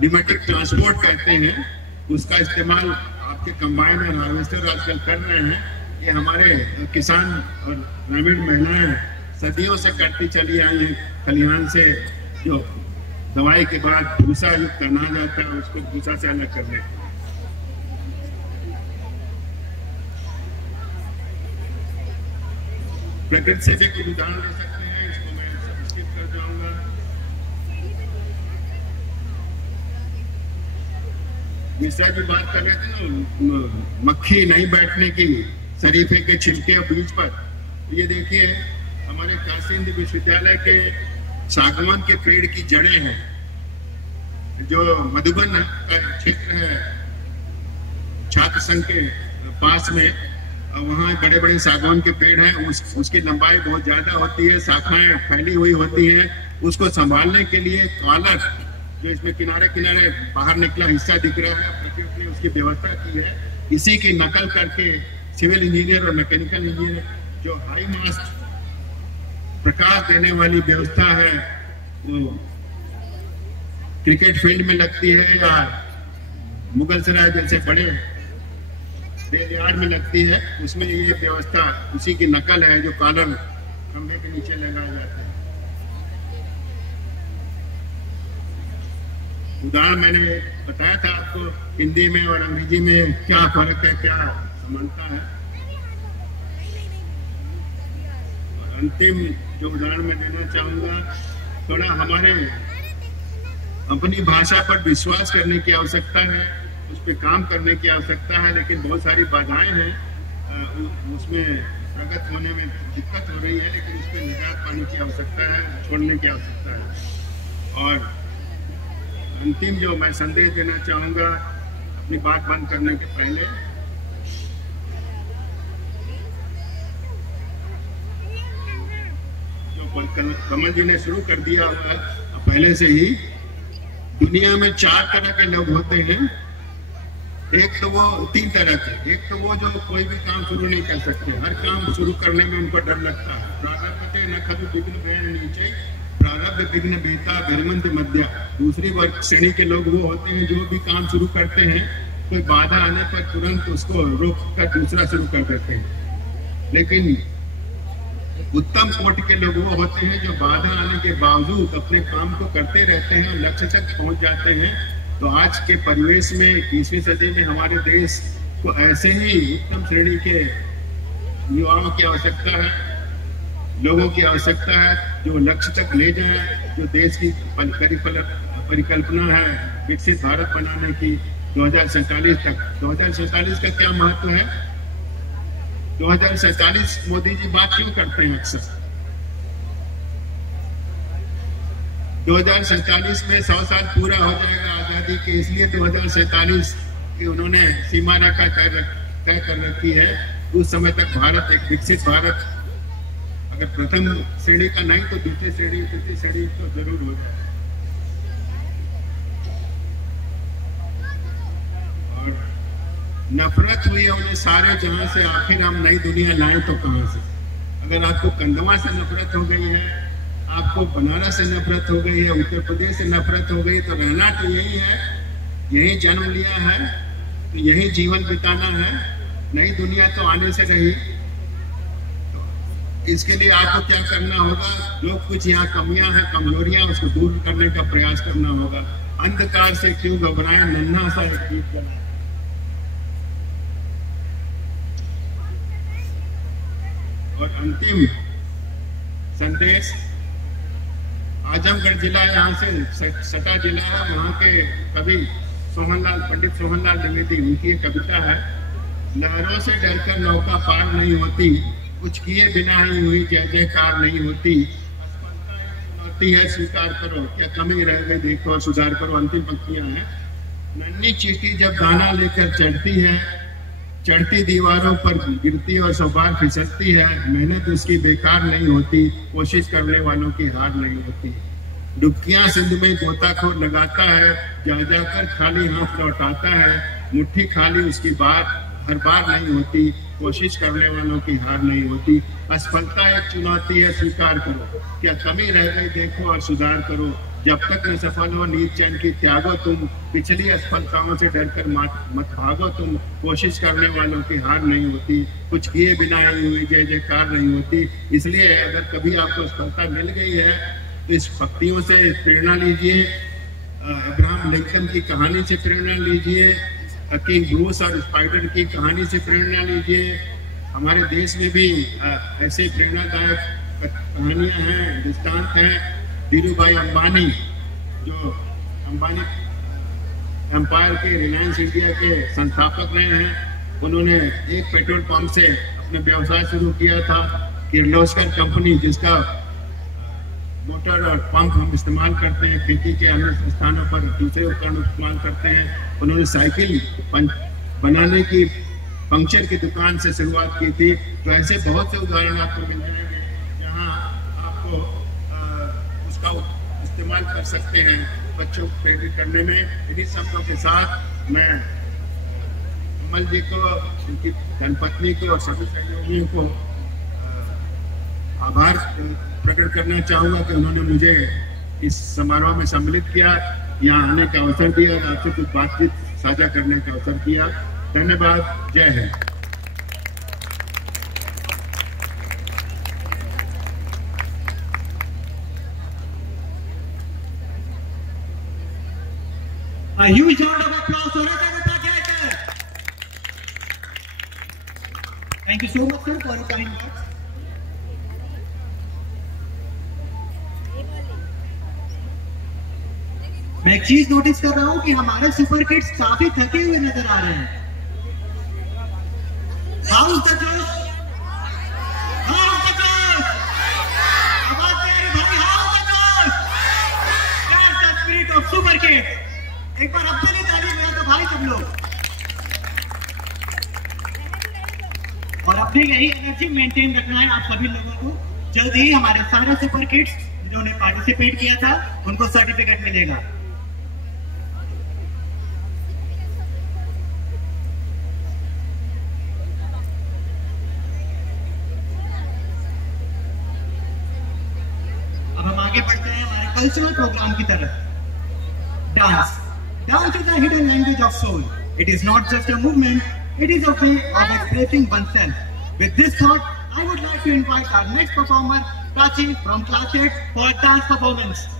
न्यूमेटिक ट्रांसपोर्ट कहते हैं। उसका इस्तेमाल आपके कंबाइन और हार्वेस्टर आजकल कर रहे हैं। ये हमारे किसान और ग्रामीण महिलाएं सदियों से करती चली आई हैं। खलिहान से जो दवाई के बाद भूसा युक्त अनाज आता है उसको भूसा से अलग करने। प्रकृति से भी कुछ उदाहरण दे सकते हैं, इसको मैं स्किप कर जाऊंगा। मिश्रा जी बात कर रहे थे ना मक्खी नहीं बैठने की शरीफे के छिलके और बीज पर। ये देखिए हमारे काशी हिंदू विश्वविद्यालय के सागवान के पेड़ की जड़ें हैं, जो मधुबन का क्षेत्र है छात्र संघ के पास में, वहाँ बड़े बड़े सागवान के पेड़ हैं। उसकी लंबाई बहुत ज्यादा होती है, शाखाएं फैली हुई होती हैं। उसको संभालने के लिए कॉलर, जो इसमें किनारे किनारे बाहर निकला हिस्सा दिख रहा है, प्रकृति ने उसकी व्यवस्था की है। इसी की नकल करके सिविल इंजीनियर और मैकेनिकल इंजीनियर, जो हाई मास्ट प्रकाश देने वाली व्यवस्था है, वो क्रिकेट फील्ड में लगती है या मुगल सराय जैसे बड़े रेल यार्ड में लगती है, उसमें ये व्यवस्था उसी की नकल है, जो कॉलर खंभे के नीचे लगाए जाते हैं। उदाहरण मैंने बताया था आपको, हिंदी में और अंग्रेजी में क्या फर्क है, क्या समानता है। और अंतिम जो उदाहरण मैं देना चाहूंगा, थोड़ा हमारे अपनी भाषा पर विश्वास करने की आवश्यकता है, उस पर काम करने की आवश्यकता है, लेकिन बहुत सारी बाधाएं हैं, उसमें प्रगत होने में दिक्कत हो रही है, लेकिन उस पर निजात पाने की आवश्यकता है, छोड़ने की आवश्यकता है। और अंतिम जो मैं संदेश देना चाहूँगा अपनी बात बंद करने के पहले, कमल जी ने शुरू कर दिया पहले से ही। दुनिया में 4 तरह के लोग होते हैं। एक तो वो 3 तरह के, एक तो वो जो कोई भी काम शुरू नहीं कर सकते, हर काम शुरू करने में उनको डर लगता है। प्रारब्ध न खलु विघ्न भय नीचे, प्रारब्ध विघ्न बेता घरमंत मध्या। दूसरी वर्ग श्रेणी के लोग वो होते हैं जो भी काम शुरू करते हैं, कोई बाधा आने पर तुरंत उसको रोक कर दूसरा शुरू कर देते हैं। लेकिन उत्तम कोटि के लोग वो होते हैं जो बाधा आने के बावजूद अपने काम को करते रहते हैं और लक्ष्य तक पहुंच जाते हैं। तो आज के परिवेश में 21वीं सदी में हमारे देश को ऐसे ही उत्तम श्रेणी के युवाओं की आवश्यकता है, लोगों की आवश्यकता है जो लक्ष्य तक ले जाए, जो देश की परिकल्पना है विकसित भारत बनाने की 2047 तक। 2047 का क्या महत्व है? 2047 मोदी जी बात क्यों करते हैं अक्सर? 2047 में 100 साल पूरा हो जाएगा आजादी के, इसलिए 2047 की उन्होंने सीमा रेखा तय कर रखी है। उस समय तक भारत एक विकसित भारत, अगर प्रथम श्रेणी का नहीं तो द्वितीय श्रेणी, तृतीय श्रेणी तो जरूर हो जाए। और नफरत हुई है उन्हें सारे जहां से, आखिर हम नई दुनिया लाएं तो कहां से? अगर आपको कंदवा से नफरत हो गई है, आपको बनारस से नफरत हो गई है, उत्तर प्रदेश से नफरत हो गई, तो रहना तो यही है, यही जन्म लिया है, तो यही जीवन बिताना है। नई दुनिया तो आने से रही। तो इसके लिए आपको क्या करना होगा? जो कुछ यहाँ कमियां हैं, कमजोरियां, उसको दूर करने का प्रयास करना होगा। अंधकार से क्यों घबराएं, नन्हा सा एक दीप बनाएं। और अंतिम संदेश, आजमगढ़ जिला यहाँ से सटा जिला है, वहाँ के कवि पंडित सोहनलाल द्विवेदी, उनकी एक कविता है, लहरों से डरकर नौका पार नहीं होती, कुछ किए बिना ही हुई जय जयकार नहीं होती, चुनौती है स्वीकार करो, क्या कमी रह गई देखो और सुधार करो। अंतिम पंक्तियां हैं, नन्ही चींटी जब दाना लेकर चढ़ती है, चढ़ती दीवारों पर गिरती और सौ बार फिसलती है, मेहनत उसकी बेकार नहीं होती, कोशिश करने वालों की हार नहीं होती। डुबकियां सिंध में गोताखोर लगाता है, जा जाकर खाली हाथ लौटाता है, मुट्ठी खाली उसकी बात हर बार नहीं होती, कोशिश करने वालों की हार नहीं होती। असफलता एक चुनौती है स्वीकार करो, क्या कमी रह गई देखो और सुधार करो, जब तक न सफल हो नींद चैन की त्यागो तुम, पिछली असफलताओं से डरकर मत भागो तुम, कोशिश करने वालों की हार नहीं होती, कुछ किए बिना ही हुई जय जयकार नहीं होती। इसलिए अगर कभी आपको सफलता मिल गई है तो इस भक्तियों से प्रेरणा लीजिए, अब्राहम लिंकन की कहानी से प्रेरणा लीजिए, किंग ब्रूस और स्पाइडर की कहानी से प्रेरणा लीजिए। हमारे देश में भी ऐसे प्रेरणादायक कहानियां हैं, दृष्टांत हैं। धीरू भाई अंबानी, जो अंबानी एम्पायर के, रिलायंस इंडिया के संस्थापक रहे हैं, उन्होंने एक पेट्रोल पंप से अपने व्यवसाय शुरू किया था, किर्लोस्कर कंपनी, जिसका मोटर और पंप हम इस्तेमाल करते हैं, खेती के अन्य स्थानों पर दूसरे उपकरण इस्तेमाल करते हैं। उन्होंने साइकिल बनाने की पंक्चर की दुकान से शुरुआत की थी। तो ऐसे बहुत से उदाहरण आपको मिल जाएंगे जहाँ आपको उसका इस्तेमाल कर सकते हैं बच्चों को प्रेरित करने में। इन्हीं शब्दों के साथ मैं कमल जी को, उनकी धर्मपत्नी को और सभी सहयोगियों को आभार प्रकट करना चाहूंगा कि उन्होंने मुझे इस समारोह में सम्मिलित किया, यहाँ आने का अवसर दिया, आपसे कुछ बातचीत साझा करने का अवसर दिया। धन्यवाद। जय Hind. A huge round of applause for Ratan Upadhyay. Thank you so much, sir, for your kind words. मैं एक चीज नोटिस कर रहा हूं कि हमारे सुपर किड्स काफी थके हुए नजर आ रहे हैं। हाउस द जोश, हाउस द जोश, आवाज दे रहे भाई, हाउस द जोश, that's the spirit of super kids. एक बार अपने लिए ताली बजा दो भाई तुम लोग। और अपनी यही एनर्जी मेंटेन रखना है आप सभी लोगों को। जल्द ही हमारे सारे सुपर किड्स जिन्होंने पार्टिसिपेट किया था उनको सर्टिफिकेट मिलेगा। अब हम आगे बढ़ते हैं हमारे कल्चरल प्रोग्राम की तरफ। Dance is a hidden language of soul. It is not just a movement, it is a way of expressing oneself. With this thought, I would like to invite our next performer, Prachi from Class 8 for dance performance.